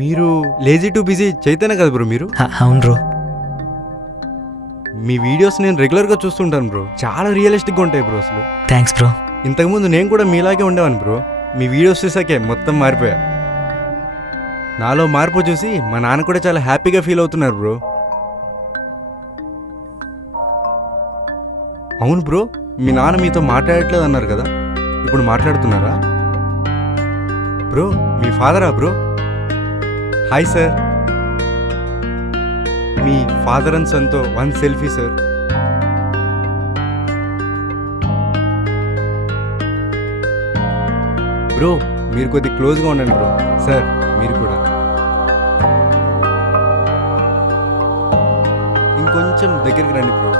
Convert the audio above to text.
మీరు lazy to busy Chaitanya కదా bro మీరు? అవును బ్రో. మీ వీడియోస్ నేను రెగ్యులర్గా చూస్తుంటాను బ్రో, చాలా రియలిస్టిక్గా ఉంటాయి బ్రో అసలు. Thanks bro. ఇంతకుముందు నేను కూడా మీలాగే ఉండేవాను బ్రో, మీ వీడియోస్ చూసాకే మొత్తం మారిపోయా. నాలో మార్పు చూసి మా నాన్న కూడా చాలా హ్యాపీగా ఫీల్ అవుతున్నారు బ్రో. అవును బ్రో, మీ నాన్న మీతో మాట్లాడట్లేదు అన్నారు కదా, ఇప్పుడు మాట్లాడుతున్నారా? బ్రో మీ ఫాదరా బ్రో? Hi sir. మీ ఫాదర్ అండ్ సన్తో వన్ సెల్ఫీ సార్. బ్రో మీరు కొద్దిగా క్లోజ్గా ఉండండి బ్రో. సార్ మీరు కూడా ఇంకొంచెం దగ్గరికి రండి బ్రో.